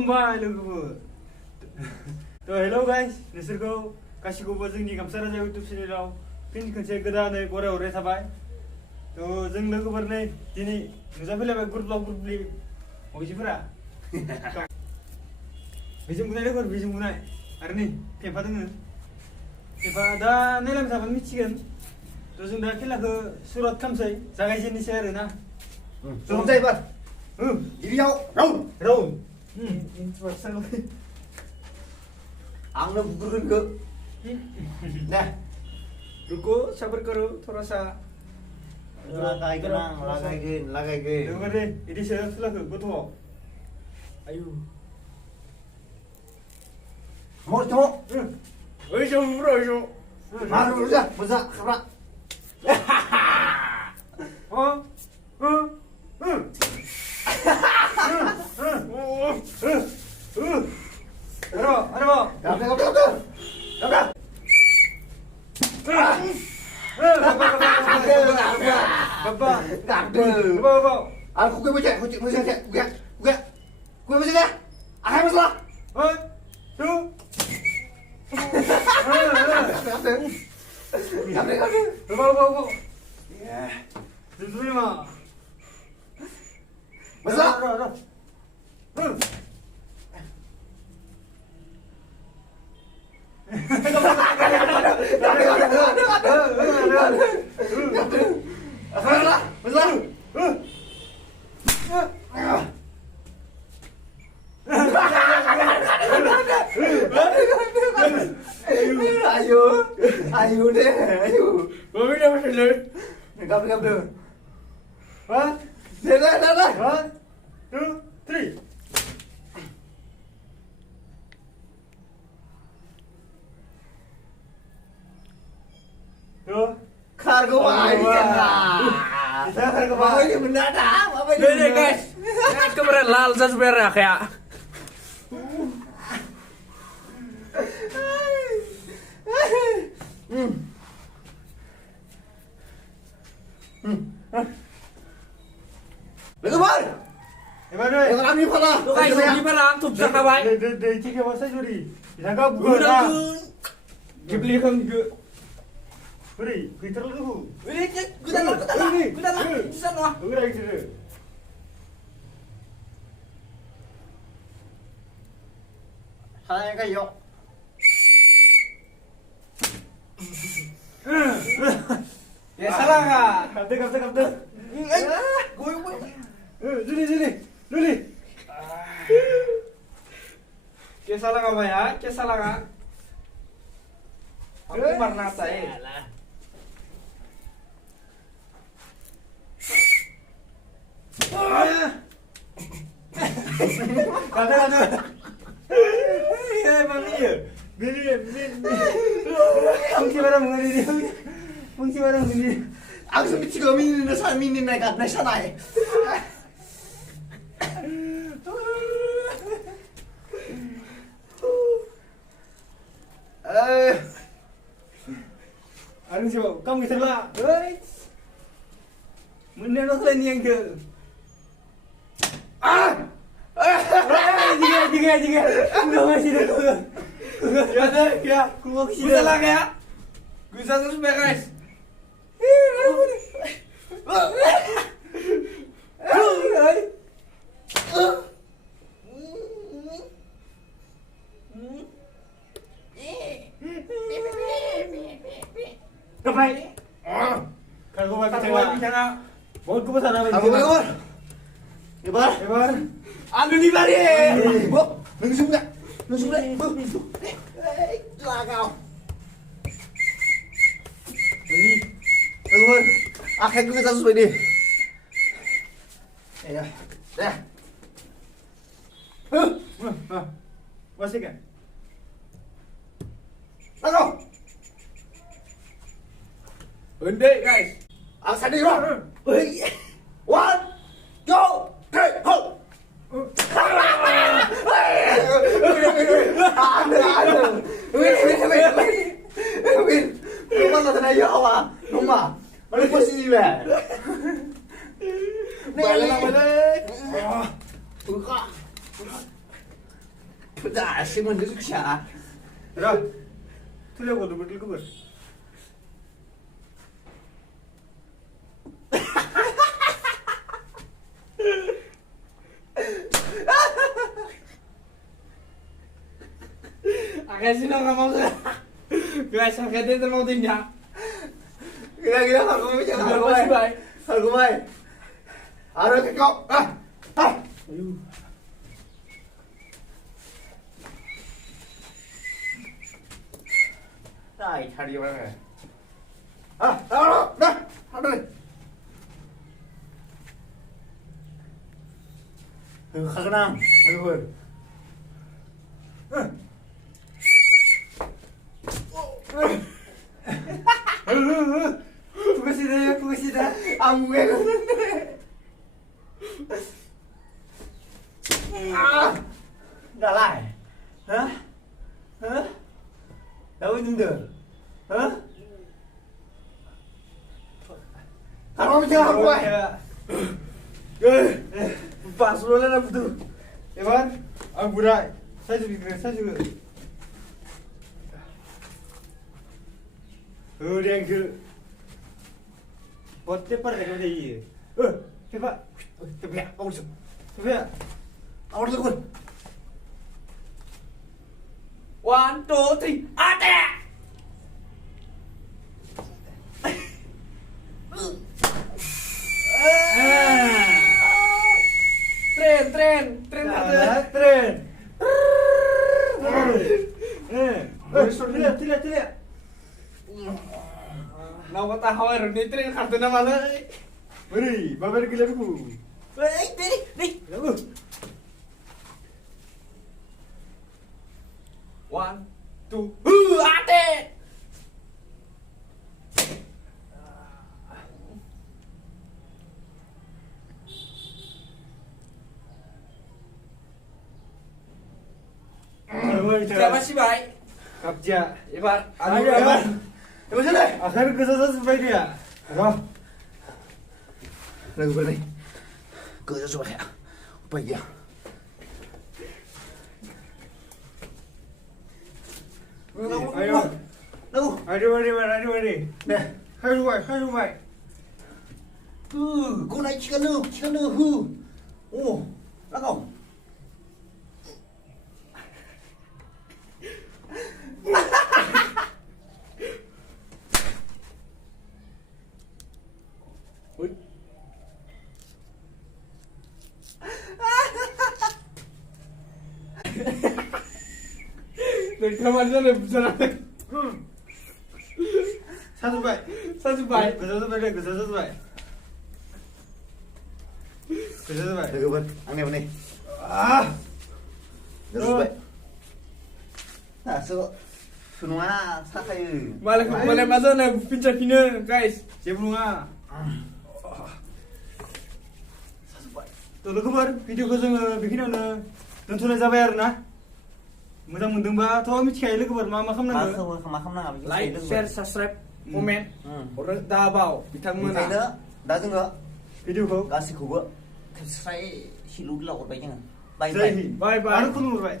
खुलुमबाय लोगोफोर hello guys नोंसोरखौ गासिखौबो जोंनि गामसा राजा इउटुब चेनेलाव फिन खनसे गोदानै बरायहरनाय थाबाय जों लोगोफोर नै दिनै नुजाफैलायबाय गुरब्लि मावजिफोरा बेजों बुनाय लोगोफोर बेजों बुनाय आरो नै फेम्फा दोङो फेम्फा दा नायलांबाय थाबानो मिथिगोन जों दा खेलाखौ सुरुआत खालामसै जागायजेननोसै आरो ना जों जाहैबाय गिबियाव राउन्ड आंनो बुग्रोगोन दे रुको सबर करो थोड़ा सा लागायगोन dengar deh ini saya sudah ke betul ayo mau coba ayo coba bro ayo maru udah bisa kera oh Aduh, aku gue baca ah masalah ayo deh ayo baru dah macam ni gap deh one dah 1 2 3 tuh kargo ini kan kita kargo ini mendadak apa ini guys kemarin lal sebenarnya kayak Lepas gimana yang kami pala tuh guys gimana antum sana baik dari tiga masa juri disangka bukan dibeli kan juga beri kita dulu ini kita lah di sana udah gitu saya kayak ya salah nggak kapten Juli ya salah nggak ya ya salah nggak aku pernah saya Kata. Iya emang iya. Beli. Fungsi barang mengenai dia. Fungsi barang mengenai. aku sampai tiga minin naik sana ya Aduh coba, kamu bisa lah. Menurut kalian yang ke. Tiga. Enggak masih ada. Ya, keluar ke sini. bisa lah ya bisa terus guys Ngapain? Kalau gua bicara. Mau gua pesan apa? Lebar. anu di bari bu nunggu kau Ini. Keluar. Akhirnya gue bisa sesuai deh. Ya. Dah. Masih kan? Lalu. Bende guys Aksan di ruang. One, two, three, go. Ada. Win. Rumah tak ada apa? Rumah. Mana posisi ni? Balik. Buka. Dasyik mondo susah. Ra. Tuh gua dubur gubur. Akhirnya sih nggak mau guys, akhirnya mau tinggal. Gila aku bisa Udah pasti baik. Aku baik. Aduh kekok. Ayo. Này, thằng đi vào này. Đó, đó, đây. Khắc nam, ayo ơi. Pugasidah. Ang gue. Đã lại. Hả? Đâu đi được. Hả? Kalau macam apa? Pas lu lah betul. Evan, aku budak. Saya juga. Dia yang ke. Pot paper dah kau dah. Paper. Tapi apa usah? Tapi Awak tu kun. 1, 2, 3, attack! Tren satu. tren. Tidak. Nama tahu ni tren kartu nama le. Beri, babar gila aku. Ni. Lagu. 1, 2, attack! Siapa sih baik? Kapja. Ibar, Ayo, Ibar. Ibar. Macam mana? Akhir kesasar sampai dia. Roh. Lagu berani. Kau dah cuba ya. Apa ya? Ayo. Lagu. Ayo, mari. Nè. Hai rumai. Cô này chicken nữa hư. Ồ, lắc không? Dari kamar sana berjalan. Satu baik. Satu baik. Kesasar baik. Lagu ber. Aneh apa nih? Lagu baik. Nah, semua sakai. Boleh masuk na pincar kina guys. Siapa bunga? Tuh lu kabar video ko जों bikin दोनथ'नाय जाबाय आरो ना मोजां मोनदोंबा थ' मिथिखायो लोगोफोर मा खालामनांगौ मा खालामनाङा Like, share, subscribe, comment. Orang dabaw बिथांमोना. Beनिखायनो दा जोङो भिडिअखौ गासैखौबो स्राय सिलु लाहरबाय जोङो बाय जय बाय हिन्द Bye bye. आरो खुलुमहरबाय